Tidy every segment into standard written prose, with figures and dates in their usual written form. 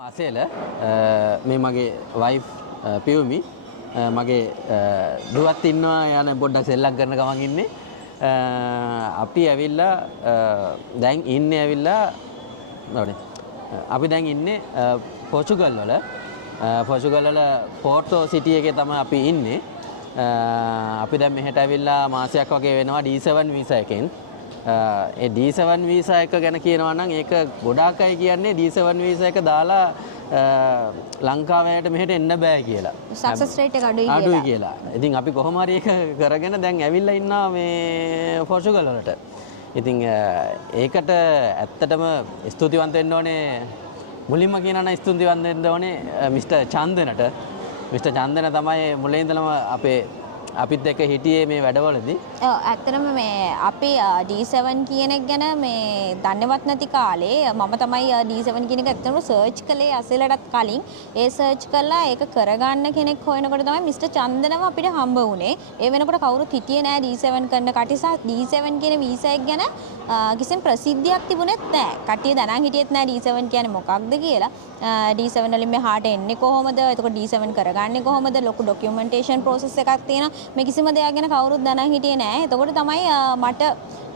මාසෙල මේ මගේ වයිෆ් පියුමි මගේ දුවත් ඉන්නවා යන පොඩ්ඩක් සෙල්ලම් කරන ගමන් ඉන්නේ අපි ඇවිල්ලා දැන් ඉන්නේ ඇවිල්ලා නෝනේ අපි දැන් ඉන්නේ පෝර්චුගල් වල පෝර්ටෝ සිටි එකේ තමයි අපි ඉන්නේ අපි දැන් මෙහෙට ඇවිල්ලා මාසයක් වගේ වෙනවා D7 වීසා එකෙන් ඒ D7 වීසා එක ගැන කියනවා නම් ඒක ගොඩාක් අය කියන්නේ D7 වීසා එක දාලා ලංකාවට මෙහෙට එන්න බෑ කියලා. සක්සස් රේට් එක අඩුයි කියලා. ඉතින් අපි කොහොම හරි ඒක කරගෙන දැන් ඇවිල්ලා ඉන්නවා මේ පෝර්චුගල් වලට. ඉතින් ඒකට ඇත්තටම ස්තුතිවන්ත වෙන්න ඕනේ. මුලින්ම කියනවා නම් ස්තුතිවන්ත වෙන්න ඕනේ මිස්ටර් චන්දනට. මිස්ටර් චන්දන තමයි මුලින් ඉඳලම අපිත් එක්ක හිටියේ මේ වැඩවලදී. ඔව් ඇත්තටම මේ අපි D7 කියන එක ගැන මේ දන්නේවත් නැති කාලේ මම තමයි D7 කියන එක ඇත්තටම සර්ච් කළේ අසලටත් කලින්. ඒ සර්ච් කළා ඒක කරගන්න කෙනෙක් හොයනකොට තමයි මිස්ටර් චන්දනම අපිට හම්බ වුණේ. ඒ වෙනකොට කවුරුත් හිටියේ නෑ D7 කරන කටි සහ D7 කියන වීසා එක ගැන කිසිම ප්‍රසිද්ධියක් තිබුණෙත් නෑ. කට්ටිය දැනන් හිටියෙත් නෑ D7 කියන්නේ මොකක්ද කියලා. D7 වලින් මෙහාට එන්නේ කොහොමද? එතකොට D7 කරගන්නේ කොහොමද? ලොකු ડોකියුමන්ටේෂන් ප්‍රොසෙස් එකක් තියෙනවා. මේ කිසිම දෙයක් ගැන කවුරුත් දැනන් හිටියේ නෑ. එතකොට තමයි මට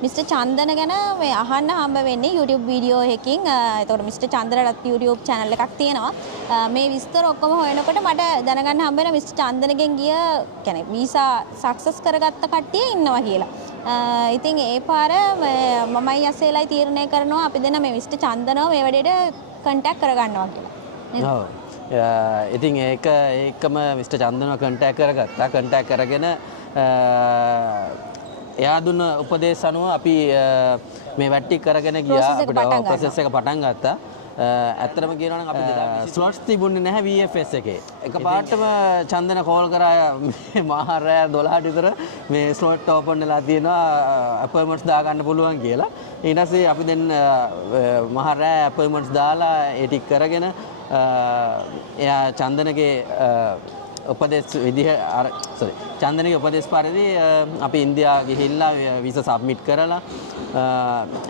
මිස්ටර් චන්දන ගැන මේ අහන්න හම්බ වෙන්නේ YouTube වීඩියෝ එකකින්. එතකොට මිස්ටර් චන්දනට YouTube channel එකක් තියෙනවා. මේ විස්තර ඔක්කොම හොයනකොට මට දැනගන්න හම්බ වෙනවා මිස්ටර් චන්දනගෙන් ගිය කියන්නේ වීසා සක්සස් කරගත්ත කට්ටිය ඉන්නවා කියලා. ඉතින් ඒ පාර මමයි අසේලයි තීරණය කරනවා අපි දෙන්න මේ මිස්ටර් චන්දනව මේ වැඩේට කන්ටැක්ට් කරගන්නවා කියලා. ඔව්. ඉතින් ඒකම මිස්ටර් චන්දනව කන්ටැක්ට් කරගත්තා. කන්ටැක්ට් කරගෙන එයා දුන්න උපදේශ අනුව අපි මේ වැට්ටි කරගෙන ගියා. අපිට ප්‍රොසෙස් එක පටන් ගත්තා. ඇත්තටම කියනවා නම් අපි ස්ලොට්ස් තිබුණේ නැහැ VFS එකේ. එකපාරටම චන්දන කෝල් කරා මාහර 12ට විතර මේ ස්ලොට් ඕපන් වෙලා තියෙනවා අපොයින්ට්මන්ට්ස් දාගන්න පුළුවන් කියලා. ඊට පස්සේ අපි දැන් මාහර අපොයින්ට්මන්ට්ස් දාලා ඒ ටික කරගෙන එයා චන්දනගේ උපදේශ විදිහ චන්දනගේ උපදේශ පරිදි අපි ඉන්දියා ගිහිල්ලා වීසා සබ්මිට් කරලා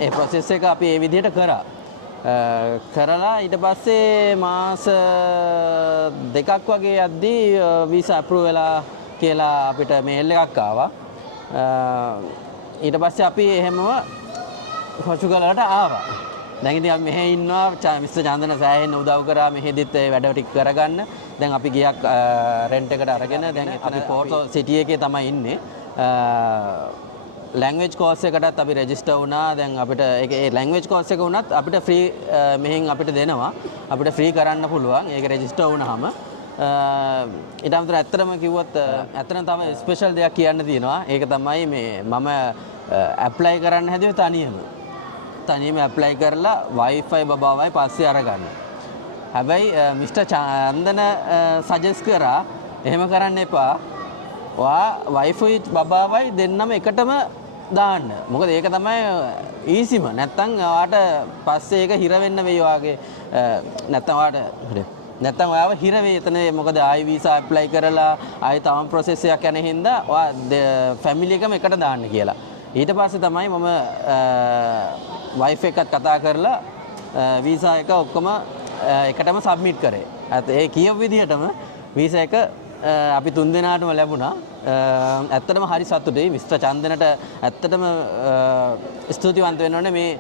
ඒ ප්‍රොසෙස් එක අපි ඒ විදිහට කරලා ඊට පස්සේ මාස දෙකක් වගේ යද්දී වීසා අප්‍රූව් වෙලා කියලා අපිට මේල් එකක් ආවා. ඊට පස්සේ අපි එහෙමම පොර්චුගල් වලට ආවා. දැන් ඉතින් අපි මෙහෙ ඉන්නවා මිස්ටර් චන්දන සෑහෙන්න උදව් කරා මෙහෙදිත් ඒ වැඩ ටික කරගන්න. දැන් අපි ගියක් රෙන්ට් එකට අරගෙන දැන් අපි පෝර්ටෝ සිටි එකේ තමයි ඉන්නේ. ලැන්ග්වේජ් කෝස් එකටත් අපි රෙජිස්ටර් වුණා. දැන් අපිට ඒ ලැන්ග්වේජ් කෝස් එක වුණත් අපිට ෆ්‍රී මෙහෙන් අපිට දෙනවා. අපිට ෆ්‍රී කරන්න පුළුවන්. ඒක රෙජිස්ටර් වුණාම ඊට අමතරව ඇත්තටම කිව්වොත් ඇත්තටම තමයි ස්පෙෂල් දෙයක් කියන්න තියෙනවා. ඒක තමයි මේ මම ඇප්ලයි කරන්න හැදුවේ තනියම ඇප්ලයි කරලා Wi-Fi බබාවයි පස්සේ අරගන්න. හැබැයි මිස්ටර් චන්දන සජෙස්ට් කරා එහෙම කරන්න එපා. Wi-Fi බබාවයි දෙන්නම එකටම දාන්න. මොකද ඒක තමයි ඊසිම. නැත්තම් ඔයාට පස්සේ ඒක හිර වෙන්න වෙයි ඔයාගේ. නැත්තම් ඔයාව හිර වෙයි එතන. මොකද ආයි වීසා ඇප්ලයි කරලා ආයි තවම ප්‍රොසෙස් එකක් යන හින්දා ඔයා ෆැමිලි එකම එකට දාන්න කියලා. ඊට පස්සේ තමයි මම Wi-Fi එකත් කතා කරලා වීසා එක ඔක්කොම එකටම සබ්මිට් කරේ. ඒ කියපු විදිහටම වීසා එක අපි 3 දෙනාටම ලැබුණා. ඇත්තටම හරි සතුටුයි. මිස්ටර් චන්දනට ඇත්තටම ස්තුතිවන්ත වෙන්න ඕනේ මේ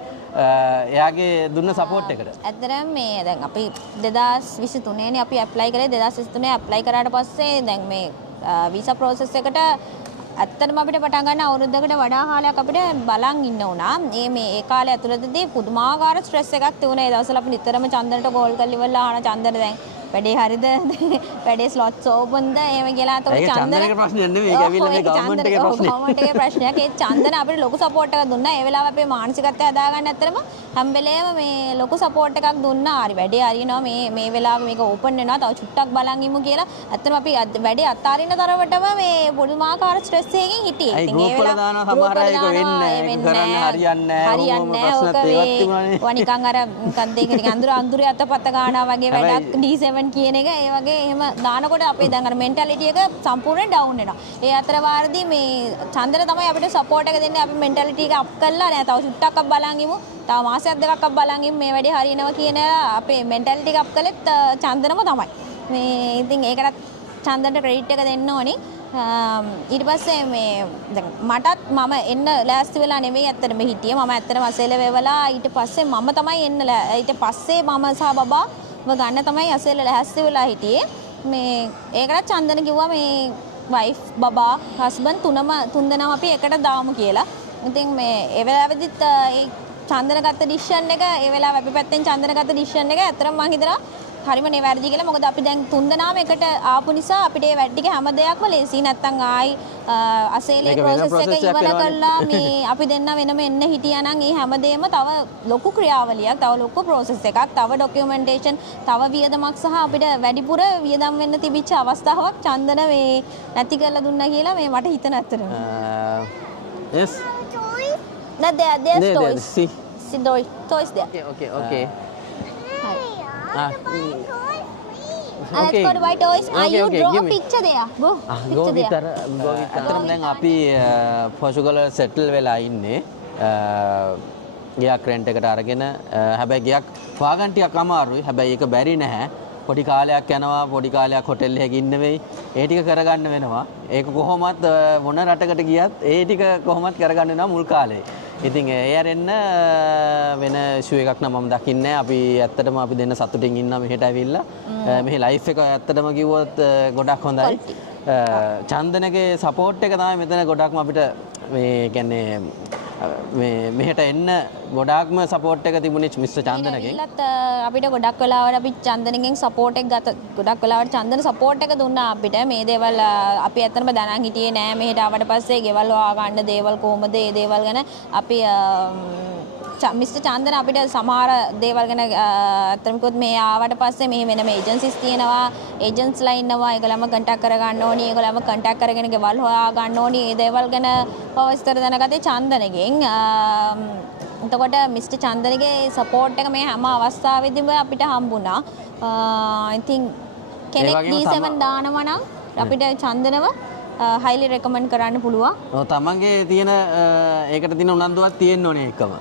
එයාගේ දුන්න සපෝට් එකට. ඇත්තටම මේ දැන් අපි 2023 නේ අපි ඇප්ලයි කරේ 2023 ඇප්ලයි කරාට පස්සේ දැන් මේ වීසා ප්‍රොසෙස් එකට ඇත්තටම අපිට පටන් ගන්න අවුරුද්දකට වඩා කාලයක් අපිට බලන් ඉන්න වුණා. මේ කාලය ඇතුළතදී පුදුමාකාර ස්ට්‍රෙස් එකක් තිබුණා. ඒ දවස්වල අපි නිතරම චන්දනට කෝල් කරලා ඉවරලා ආන චන්දන දැන් වැඩේ හරිද? වැඩේ ස්ලොට්ස් ඕපන්ද? එහෙම කියලා අතකොට චන්දනගේ ප්‍රශ්නයක් නෙවෙයි. ඒක ඇවිල්ලා මේ ගවර්න්මන්ට් එකේ ප්‍රශ්නයක්. ගවර්න්මන්ට් එකේ ප්‍රශ්නයක්. ඒ චන්දන අපිට ලොකු සපෝට් එකක් දුන්නා. ඒ වෙලාව අපේ මානසිකත්වය හදාගන්න ඇත්තටම හැම වෙලේම මේ ලොකු සපෝට් එකක් දුන්නා. හරි වැඩේ හරියනවා. මේ වෙලාවේ මේක ඕපන් වෙනවා. තව චුට්ටක් බලන් ඉමු කියලා. ඇත්තටම අපි වැඩේ අත්හරින්න තරමටම මේ පුදුමාකාර ස්ට්‍රෙස් එකකින් හිටියේ. ඉතින් ඒ වෙලාව දානවා සමහර අය ඒක වෙන්නේ කරන්න හරියන්නේ නැහැ. ඕක නිකන් අර මොකක්ද ඒක නිකන් අඳුරේ අතපත ගන්නවා වගේ වැඩක් D7 D7 කියන එක ඒ වගේ එහෙම දානකොට අපේ දැන් අර මෙන්ටැලිටි එක සම්පූර්ණයෙන් ඩවුන් වෙනවා. ඒ අතර වාරදී මේ චන්දන තමයි අපිට සපෝට් එක දෙන්නේ අපි මෙන්ටැලිටි එක අප් කරලා නෑ තව චුට්ටක් අප් බලන් ඉමු. තව මාසයක් දෙකක් අප් බලන් ඉමු මේ වැඩේ හරියනවා කියන අපේ මෙන්ටැලිටි එක අප් කළෙත් චන්දනම තමයි. මේ ඉතින් ඒකටත් චන්දනට ක්‍රෙඩිට් එක දෙන්න ඕනි. ඊට පස්සේ මේ දැන් මටත් මම එන්න ලෑස්ති වෙලා නෙමෙයි ඇත්තටම හිටියේ. මම ඇත්තටම අසේල වේවලා ඊට පස්සේ මම තමයි එන්න ඊට පස්සේ මම සහ බබාව ගන්න තමයි අසේල ලෑස්ති වෙලා හිටියේ. මේ ඒකට චන්දන කිව්වා මේ වයිෆ් බබා හස්බන්ඩ් තුන් දෙනාම අපි එකට දාමු කියලා. ඉතින් මේ ඒ වෙලාවෙදිත් ඒ චන්දන ගත්ත ඩිසිෂන් එක ඒ වෙලාව අපි පැත්තෙන් චන්දන ගත්ත ඩිසිෂන් එක ඇත්තටම මං හිතනවා හරිම නෙවැරදි කියලා. මොකද අපි දැන් තුන් දෙනාම එකට ආපු නිසා අපිට ඒ වැඩ ටික හැම දෙයක්ම ලේසි නැත්තම් ආයි අසේලේ ප්‍රොසෙස් එක ඉවර කරලා මේ අපි දෙන්න වෙනම එන්න හිටියා නම් ඒ හැමදේම තව ලොකු ක්‍රියාවලියක්, තව ලොකු ප්‍රොසෙස් එකක්, තව ඩොකියුමන්ටේෂන්, තව වියදමක් සහ අපිට වැඩිපුර වියදම් වෙන්න තිබිච්ච අවස්ථාවක් චන්දන මේ නැති කරලා දුන්නා කියලා මේ මට හිතන ඇත්තටම. Yes. No, there's There, toys. see. See toys there. Okay. Let's go to buy toys. Okay, You okay, draw give a me. picture there. Go. Go Picture with there. අතරම දැන් අපි පොර්චුගල් වල සෙටල් වෙලා ඉන්නේ. ගයක් රෙන්ට් එකට අරගෙන හැබැයි ගයක් හොයාගන්න ටිකක් අමාරුයි. හැබැයි ඒක බැරි නැහැ. පොඩි කාලයක් යනවා, පොඩි කාලයක් හොටෙල් එකක ඉන්න වෙයි. ඒ ටික කරගන්න වෙනවා. ඒක කොහොමත් මොන රටකට ගියත් ඒ ටික කොහොමත් කරගන්න වෙනවා මුල් කාලේ. ඉතින් ඒ ඇරෙන්න වෙන ඉෂුව එකක් නම් මම දකින්නේ. අපි ඇත්තටම අපි දෙන්න සතුටින් ඉන්නවා මෙහෙට ඇවිල්ලා. මෙහි ලයිෆ් එක ඇත්තටම කිව්වොත් ගොඩක් හොඳයි. චන්දනගේ සපෝට් එක තමයි මෙතන ගොඩක්ම අපිට මේ කියන්නේ මේ මෙහෙට එන්න ගොඩාක්ම සපෝට් එක තිබුණේ මිස්ටර් චන්දනගෙන්. ඊළත් අපිට ගොඩක් වෙලාවට අපි චන්දනගෙන් සපෝට් එක ගත ගොඩක් වෙලාවට චන්දන සපෝට් එක දුන්නා අපිට. මේ දේවල් අපි ඇත්තටම දැනන් හිටියේ නෑ. මෙහෙට ආවට පස්සේ ගෙවල් හොයා ගන්න දේවල් කොහොමද ඒ දේවල් ගැන අපි මිස්ටර් චන්දන අපිට සමහර දේවල් ගැන ඇත්තටම කිව්වොත් මේ ආවට පස්සේ මෙහි වෙනම ඒජන්සිස් තියෙනවා. ඒජන්ට්ස්ලා ඉන්නවා. ඒගොල්ලන්ම කන්ටැක්ට් කරගන්න ඕනි. ඒගොල්ලන්ම කන්ටැක්ට් කරගෙන ගෙවල් හොයා ගන්න ඕනි. මේ දේවල් ගැන පවස්තර දැනගත්තේ චන්දනගෙන්. එතකොට මිස්ටර් චන්දනගේ සපෝට් එක මේ හැම අවස්ථාවෙදිම අපිට හම්බුණා. I think කෙනෙක් D7 දානවා නම් අපිට චන්දනව highly recommend කරන්න පුළුවන්. ඔව් තමන්ගේ තියෙන ඒකට තියෙන උනන්දුවක් තියෙන්න ඕනේ එකම.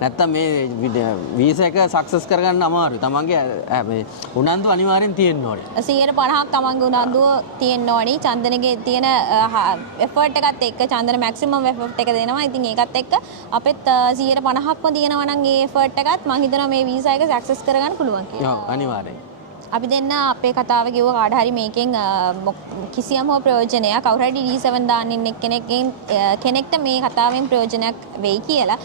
නැත්තම් මේ වීසා එක සක්සස් කරගන්න අමාරුයි. තමන්ගේ මේ උනන්දුව අනිවාර්යෙන් තියෙන්න ඕනේ. 150ක් තමන්ගේ උනන්දුව තියෙන්න ඕනි. චන්දනගේ තියෙන එෆර්ට් එකත් එක්ක චන්දන මැක්සිමම් එෆර්ට් එක දෙනවා. ඉතින් ඒකත් එක්ක අපිත් 150ක්ම තියෙනවා නම් ඒ එෆර්ට් එකත් මම හිතනවා මේ වීසා එක සක්සස් කරගන්න පුළුවන් කියලා. ඔව් අනිවාර්යෙන්. අපි දෙන්න අපේ කතාව කිව්ව කාට හරි මේකෙන් කිසියම් හෝ ප්‍රයෝජනයක් කවුරු හරි D7 දාන්න ඉන්න කෙනෙක්ට මේ කතාවෙන් ප්‍රයෝජනයක් වෙයි කියලා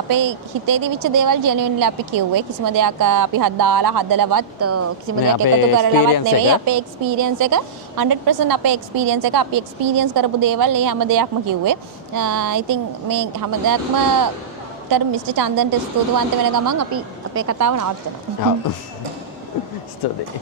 අපේ හිතේ තිබිච්ච දේවල් ජෙනුයින්ලි අපි කිව්වේ. කිසිම දෙයක් අපි දාලා හදලවත් කිසිම දෙයක් එකතු කරලවත් නෙවෙයි. අපේ එක්ස්පීරියන්ස් එක 100% අපේ එක්ස්පීරියන්ස් එක අපි එක්ස්පීරියන්ස් කරපු දේවල් ඒ හැම දෙයක්ම කිව්වේ. ඉතින් මේ හැම දෙයක්ම කරු මිස්ටර් චන්දන්ට ස්තුතිවන්ත වෙන ගමන් අපි අපේ කතාව නවත්තනවා. ස්තුතියි.